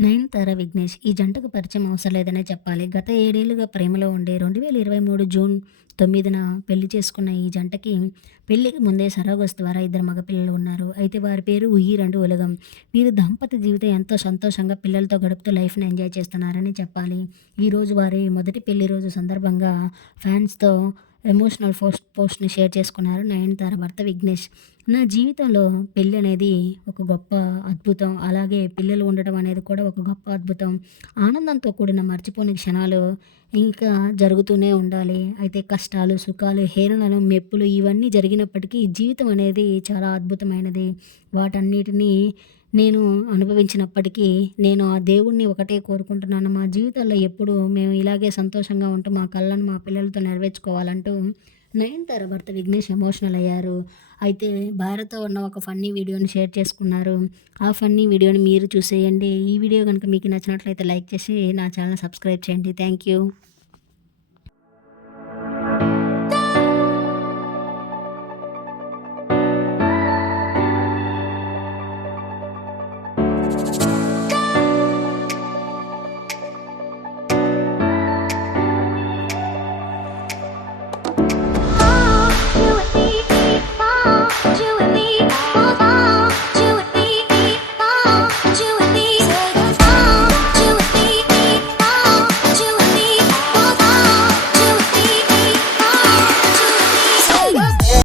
నయనతార, విఘ్నేష్ ఈ జంటకు పరిచయం అవసరం లేదనే చెప్పాలి. గత ఏడేళ్ళుగా ప్రేమలో ఉండే రెండు వేల ఇరవై మూడు జూన్ తొమ్మిదిన పెళ్ళి చేసుకున్న ఈ జంటకి పెళ్ళికి ముందే సరోగస్ ద్వారా ఇద్దరు మగపిల్లలు ఉన్నారు. అయితే వారి పేరు ఉయ్యి రెండు ఉలగం. వీరు దంపతి జీవితం ఎంతో సంతోషంగా పిల్లలతో గడుపుతూ లైఫ్‌ని ఎంజాయ్ చేస్తున్నారని చెప్పాలి. ఈరోజు వారి మొదటి పెళ్ళి రోజు సందర్భంగా ఫ్యాన్స్‌తో ఎమోషనల్ పోస్ట్ పోస్ట్‌ని షేర్ చేసుకున్నారు నయనతార భర్త విఘ్నేష్. నా జీవితంలో పెళ్ళి అనేది ఒక గొప్ప అద్భుతం. అలాగే పిల్లలు ఉండడం అనేది కూడా ఒక గొప్ప అద్భుతం. ఆనందంతో కూడిన మర్చిపోని క్షణాలు ఇంకా జరుగుతూనే ఉండాలి. అయితే కష్టాలు, సుఖాలు, హేరణలు మెప్పులు ఇవన్నీ జరిగినప్పటికీ జీవితం అనేది చాలా అద్భుతమైనది. వాటన్నిటిని నేను అనుభవించినప్పటికీ నేను ఆ దేవుణ్ణి ఒకటే కోరుకుంటున్నాను. మా జీవితాల్లో ఎప్పుడూ మేము ఇలాగే సంతోషంగా ఉంటూ మా కళ్ళను మా పిల్లలతో నెరవేర్చుకోవాలంటూ నయనతార భర్త విఘ్నేష్ ఎమోషనల్ అయ్యారు. అయితే భార్యతో ఉన్న ఒక ఫన్నీ వీడియోని షేర్ చేసుకున్నారు. ఆ ఫన్నీ వీడియోని మీరు చూసేయండి. ఈ వీడియో కనుక మీకు నచ్చినట్లయితే లైక్ చేసి నా ఛానల్ సబ్స్క్రైబ్ చేయండి. Thank you.